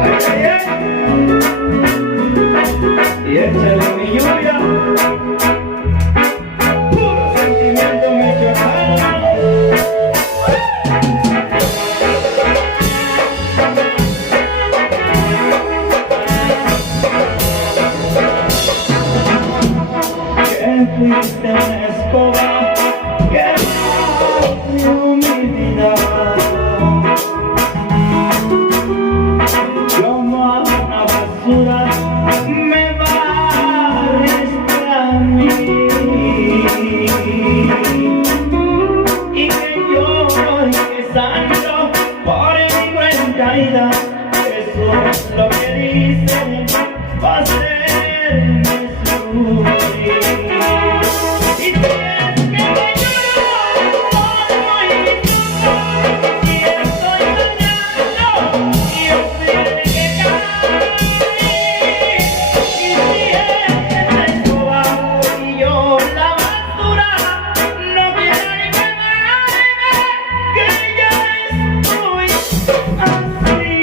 Ay, ay, ay. Y échale mi lluvia. Puro sentimiento michoacano. Que fuiste una escoba que barrió mi vida. Como a una basura me barriste a mí. Y que yo que santo por mi cuenta ida. Eso es lo que dicen va a hacerme sufrir. Y si es que me lloro como y estoy dañando, y yo soy el que cae. Y si es que la escoba y yo la basura, no quiero ni quemarme, que ya estoy así.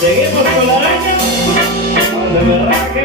Seguimos con la araña. De verdad.